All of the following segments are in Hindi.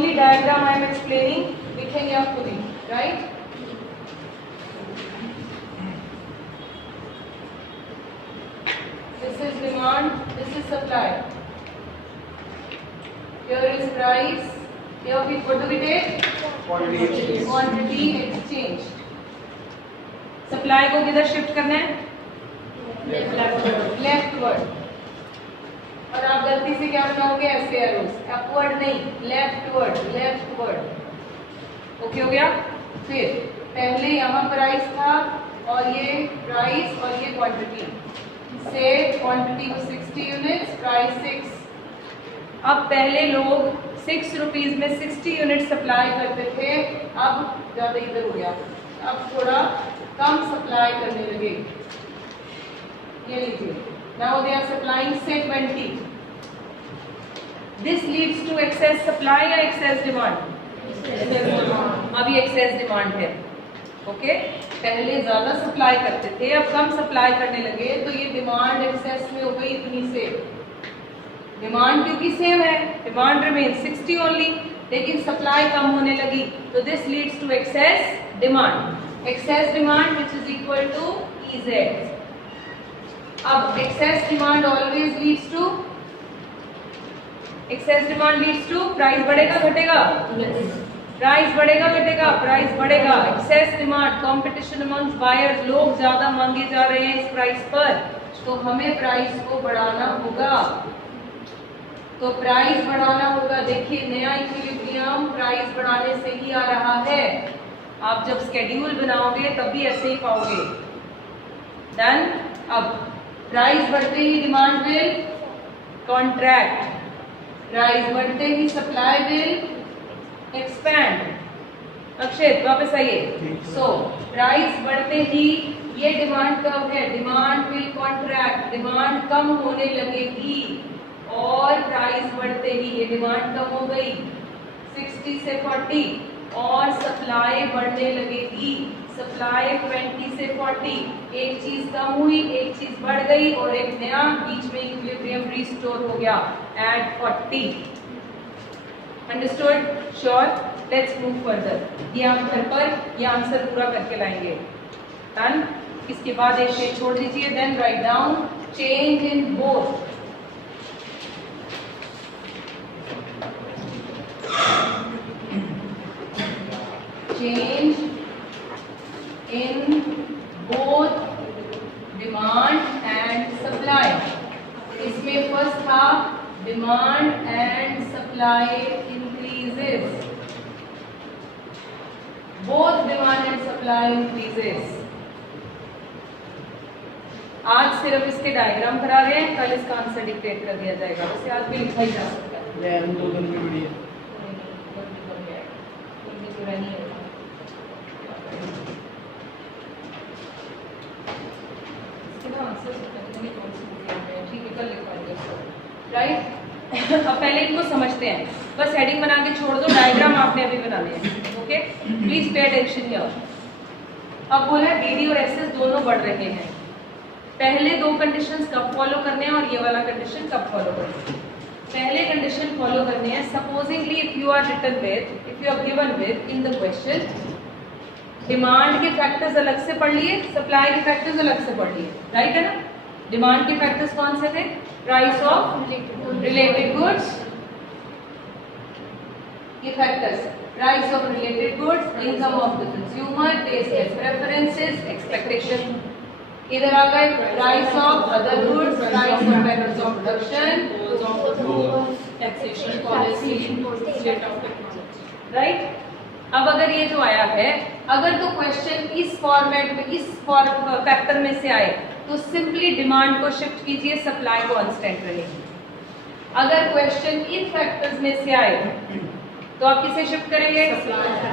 only diagram I am explaining, लिखेंगे आप खुद ही, right? This is demand, this is supply. Here is price. Here we what do we take? Quantity exchange. Supply को किधर शिफ्ट करना है? लेफ्टवर्ड. और आप गलती से क्या बनाओगे? ऐसे एरोस, अपवर्ड नहीं, लेफ्टवर्ड. ओके हो गया? फिर पहले यहाँ प्राइस था और ये प्राइस और ये क्वांटिटी. से क्वांटिटी को 60 यूनिट्स, प्राइस 6. अब पहले लोग 6 रुपीज में 60 यूनिट सप्लाई करते थे. अब ज़्यादा इधर हो गया, अब थोड़ा कम सप्लाई करने लगे. ये लीजिए, नाउ दे आर सप्लाइंग से 20. This leads to excess supply या एक्सेस डिमांड? अभी एक्सेस डिमांड है. ओके, पहले ज्यादा सप्लाई करते थे, अब कम सप्लाई करने लगे, तो ये डिमांड एक्सेस में हो गई इतनी से. डिमांड क्योंकि सेम है, डिमांड रिमेन 60 ओनली, लेकिन सप्लाई कम होने लगी, तो this leads to excess demand. Excess demand which is equal to EZ. अब excess demand always leads to, excess demand leads to price बढ़ेगा घटेगा? प्राइस बढ़ेगा घटेगा? प्राइस बढ़ेगा. Excess demand, competition amongst buyers, लोग ज्यादा मांगे जा रहे हैं इस प्राइस पर, तो हमें प्राइस को बढ़ाना होगा. तो प्राइस बढ़ाना होगा. देखिए नया इक्विलिब्रियम प्राइस बढ़ाने से ही आ रहा है. आप जब स्केड्यूल बनाओगे तब भी ऐसे ही पाओगे. डन. अब प्राइस बढ़ते ही डिमांड विल कॉन्ट्रैक्ट, प्राइस बढ़ते ही सप्लाई विल एक्सपैंड. अक्षय वापस आइए. सो प्राइस बढ़ते ही ये डिमांड कब है? डिमांड विल कॉन्ट्रैक्ट, डिमांड कम होने लगेगी. और प्राइस बढ़ते ही ये डिमांड कम हो गई 60 से 40 और सप्लाई बढ़ने लगेगी. सप्लाई 20 से 40, एक चीज कम हुई, एक चीज बढ़ गई और एक नया बीच में इक्विलिब्रियम रिस्टोर हो गया at 40. Understood? Sure? Let's move further. ये हम घर पर ये आंसर पूरा करके लाएंगे. डन. इसके बाद एक पेज छोड़ दीजिए. Then write down change in both. Change in both demand and supply. इसमें फर्स्ट था demand and supply increases. Both demand and supply increases. आज सिर्फ इसके डायग्राम करा रहे हैं, कल इसका आंसर डिक्टेट कर दिया जाएगा. वैसे आज भी लिखा ही जा सकता है. राइट. अब पहले इनको समझते हैं. बस हेडिंग बना के छोड़ दो, डायग्राम आपने अभी बनाने हैं. Okay, please pay attention here. अब बोला डीडी और एक्सेस दोनों बढ़ रहे हैं. पहले दो कंडीशंस कब फॉलो करने हैं और ये वाला कंडीशन कब फॉलो करना है? पहले कंडीशन फॉलो करने हैं. Supposingly if you are written with, if you are given with in the question demand के फैक्टर्स अलग से पढ़ लिए, सप्लाई के फैक्टर्स अलग से पढ़ लिए. राइट है ना? डिमांड के फैक्टर्स कौन से थे? प्राइस ऑफ रिलेटेड गुड्स, ये factors, price of related goods, income of the consumer, taste and preferences, expectation. इधर आ गए price of other goods, price of methods of production, taxation policy, state of technology. Right. अब अगर ये जो आया है, अगर तो क्वेश्चन इस फॉर्मेट में, इस फैक्टर में से आए, तो सिंपली डिमांड को शिफ्ट कीजिए, सप्लाई को कांस्टेंट रहेगी. अगर क्वेश्चन इन फैक्टर्स में से आए तो आप किसे शिफ्ट करेंगे?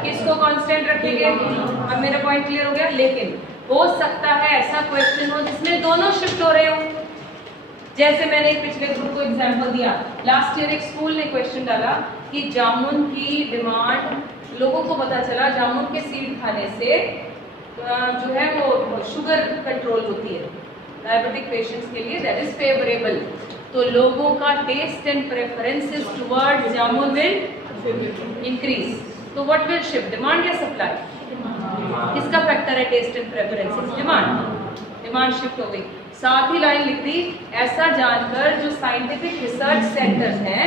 किसको कांस्टेंट रखेंगे? अब मेरा पॉइंट क्लियर हो गया. लेकिन हो सकता है ऐसा क्वेश्चन हो जिसमें दोनों शिफ्ट हो रहे हो. जैसे मैंने पिछले ग्रुप को एग्जांपल दिया, लास्ट ईयर एक स्कूल ने क्वेश्चन डाला कि जामुन की डिमांड, लोगों को पता चला जामुन के सीड खाने से जो है वो शुगर कंट्रोल होती है डायबिटिक पेशेंट्स के लिए, दैट इज फेवरेबल. तो लोगों का taste and preferences towards jamun will increase. तो व्हाट विल शिफ्ट, डिमांड या सप्लाई? किसका फैक्टर है taste and preferences? Demand shift हो गई। साथ ही लाइन लिख दी, ऐसा जानकर जो साइंटिफिक रिसर्च सेंटर्स हैं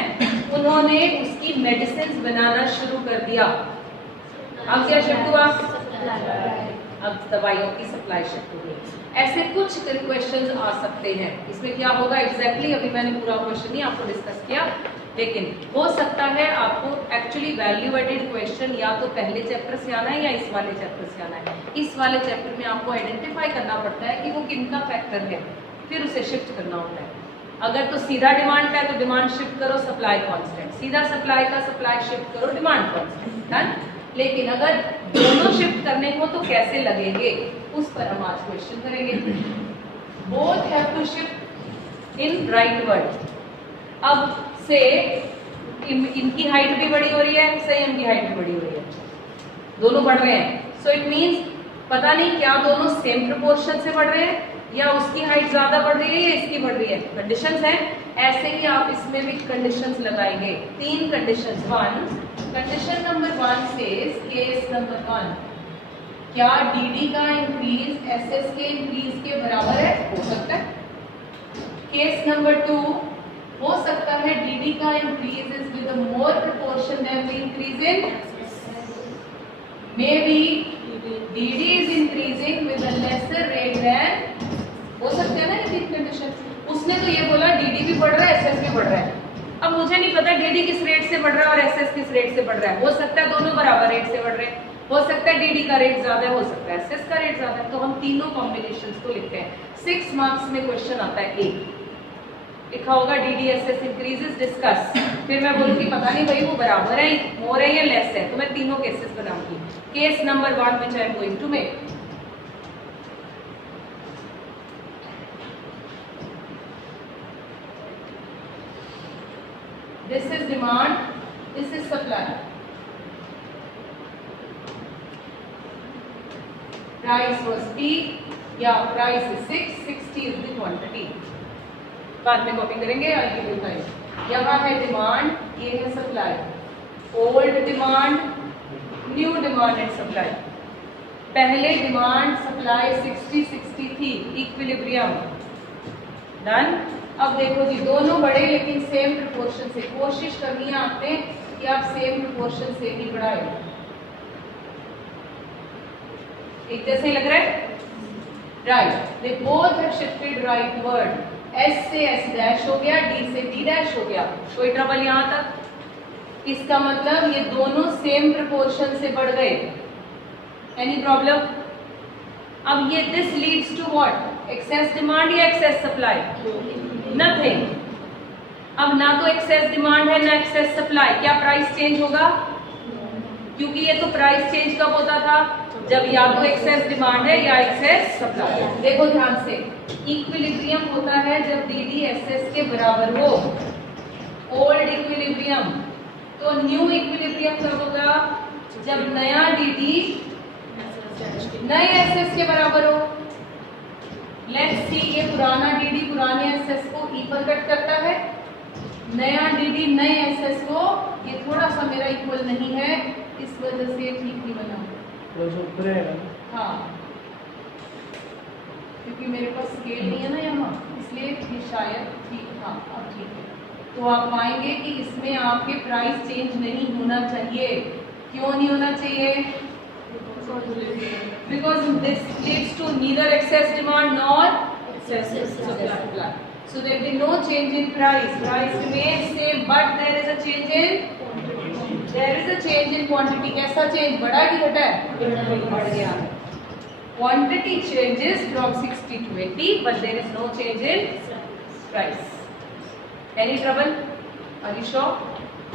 उन्होंने उसकी मेडिसिन बनाना शुरू कर दिया। अब क्या शिफ्ट हुआ? अब दवाइयों की सप्लाई शिफ्ट हो गई। ऐसे कुछ क्वेश्चंस आ सकते हैं। इसमें क्या होगा एग्जैक्टली अभी मैंने पूरा क्वेश्चन नहीं आपको डिस्कस किया, लेकिन हो सकता है आपको एक्चुअली वैल्यू एडेड क्वेश्चन या तो पहले चैप्टर से आना है या इस वाले चैप्टर से आना है। इस वाले चैप्टर में आपको आइडेंटिफाई करना पड़ता है कि वो किनका फैक्टर है, फिर उसे शिफ्ट करना होता है। अगर तो सीधा डिमांड का है तो डिमांड शिफ्ट करो, सप्लाई कांस्टेंट। सीधा सप्लाई का सप्लाई शिफ्ट करो, डिमांड कांस्टेंट। डन। लेकिन अगर दोनों शिफ्ट करने को तो कैसे लगेंगे, उस पर हम आज क्वेश्चन करेंगे। Both have to shift in right word. अब से इनकी हाइट भी बड़ी हो रही है, सही, इनकी हाइट भी बड़ी हो रही है, दोनों बढ़ रहे हैं। सो इट मींस पता नहीं क्या दोनों सेम प्रोपोर्शन से बढ़ रहे हैं या उसकी हाइट ज्यादा बढ़ रही है या इसकी बढ़ रही है। कंडीशंस हैं, ऐसे ही आप इसमें भी कंडीशंस लगाएंगे। 3 conditions. Condition number 1 says, case number 1, क्या डीडी का इंक्रीज एसएस के इंक्रीज के बराबर है? हो सकता है। केस नंबर 2, हो सकता है डीडी का increase is with a more proportion than the increase in, maybe DD is increasing with a lesser rate than, हो सकता है ना ये 3 कंडीशन। उसने तो ये बोला डीडी भी बढ़ रहा है एसएस भी बढ़ रहा है। अब मुझे नहीं पता डीडी किस रेट से बढ़ रहा है और एसएस किस रेट से बढ़ रहा है। हो सकता है दोनों बराबर रेट से बढ़ रहे हैं, हो सकता है डीडी का रेट ज्यादा है, हो सकता है एसएस का रेट ज्यादा है। तो हम तीनों कॉम्बिनेशंस को लिखते हैं। 6 मार्क्स में क्वेश्चन आता है, एक लिखा होगा डीडी एसएस इंक्रीजेस डिस्कस। फिर मैं बोलूंगी पता नहीं भाई वो बराबर है, मोर है या लेस है, तो मैं तीनों केसेस बनाऊंगी। Case number 1 which I am going to make, this is demand, this is supply. Price was P, yeah, price is 6, 60 is the quantity. बाद में कॉपी करेंगे, आइए बताइए। यहाँ है डिमांड, ये है supply. Old demand, new demand and supply. पहले डिमांड सप्लाई 60-60 थी, इक्विलिब्रियम। डन। अब देखो जी दोनों बड़े लेकिन सेम प्रोपोर्शन से। कोशिश करनी है आपने कि आप सेम प्रोपोर्शन से ही बढ़ाए। एक जैसे ही लग रहा है? Right. They both have shifted right word. S से एस डैश हो गया, डी से डी डैश हो गया। कोई ट्रबल यहां तक? इसका मतलब ये दोनों सेम प्रोपोर्शन से बढ़ गए। Any problem? अब ये this leads to what? Excess demand या एक्सेस सप्लाई? नथिंग। अब ना तो एक्सेस डिमांड है ना एक्सेस सप्लाई, क्या प्राइस चेंज होगा? क्योंकि ये तो प्राइस चेंज कब होता था? जब या तो एक्सेस डिमांड है या एक्सेस सप्लाई। देखो ध्यान से, इक्विलिब्रियम होता है जब डीडी एसएस के बराबर हो, ओल्ड इक्विलिब्रियम। तो न्यू इक्विलिब्रियम कब होगा? जब नया डीडी नए एसएस के बराबर हो। लेट्स सी, ये पुराना डीडी पुराने एसएस को ई पर कट करता है, नया डीडी नए एसएस को, ये थोड़ा सा मेरा इक्वल नहीं है, इस वजह से ठीक नहीं बना। हाँ, क्योंकि मेरे पास स्केल नहीं है ना यहाँ, इसलिए ये शायद ठीक, हाँ अब ठीक है। तो आप पाएंगे कि इसमें आपके प्राइस चेंज नहीं होना चाहिए। क्यों नहीं होना चाहिए? Because this leads to neither excess demand nor excess supply. So there will be no change in price. Price remains same, but there is a change in quantity. कैसा change? बढ़ा कि घटा है? बढ़ गया। Quantity changes from 60 to 80, but there is no change in price. Any trouble? Are you sure?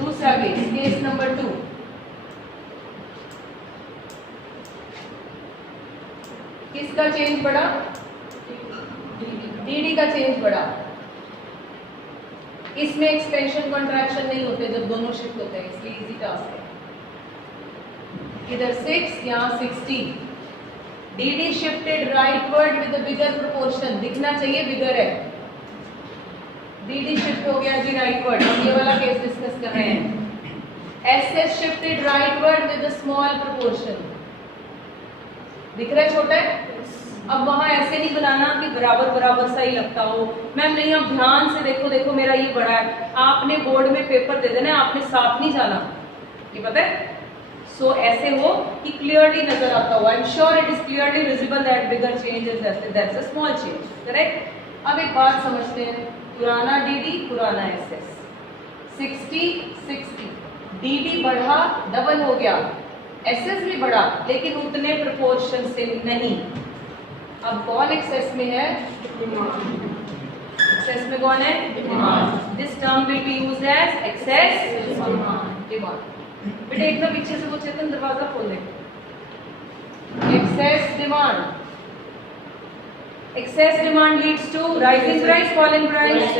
दूसरा case, case number 2. किसका चेंज बढ़ा? डीडी का चेंज बढ़ा। इसमें एक्सपेंशन कॉन्ट्रैक्शन नहीं होते जब दोनों शिफ्ट होते हैं, इसलिए इजी टास्क है। इधर 6, यहाँ 60। DD shifted rightward with a bigger proportion, दिखना चाहिए बिगर है। डीडी शिफ्ट हो गया जी राइटवर्ड। हम ये वाला केस डिस्कस कर रहे हैं। SS shifted rightward with a small proportion. दिख रहा है छोटा है? अब वहां ऐसे नहीं बनाना कि बराबर बराबर सा ही लगता हो। मैम नहीं, आप ध्यान से देखो, देखो मेरा ये बड़ा है, आपने बोर्ड में पेपर दे देना, आपने साफ नहीं जाना, ये पता है? सो ऐसे हो कि क्लियरली नजर आता हो। I am sure it is clearly visible that bigger change is that's a small change, correct? अब एक बात समझते हैं, पुराना DD पुराना SS, 60 60, DD बढ़ा डबल हो गया, SS भी बढ़ा लेकिन उतने प्रोपोर्शन से नहीं। अब कौन एक्सेस में है? एक्सेस में कौन है? Demand. This term will be used as excess demand. बेटा एकदम पीछे से वो चेतन दरवाजा खोल दे। Excess demand, excess demand leads to rise in price, fall in price,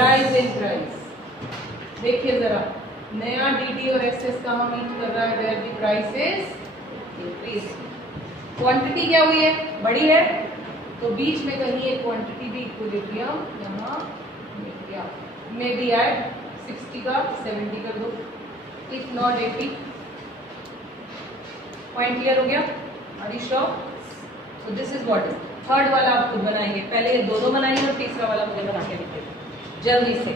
rise in price. देखिए जरा, नया DD और SS कहाँ मीट कर रहा है? Where the price is increase. Quantity क्या हुई है? बड़ी है, तो बीच में कहीं एक क्वांटिटी भी इक्विलिब्रियम यहाँ मिल गया। मे बी एट 60 का 70 कर दो, इफ नॉट 80। पॉइंट क्लियर हो गया? Are you sure? So this is what is. Third वाला आप खुद बनाएंगे, पहले ये दोनों बनाएंगे और तीसरा वाला मुझे बना के लिखिए जल्दी से।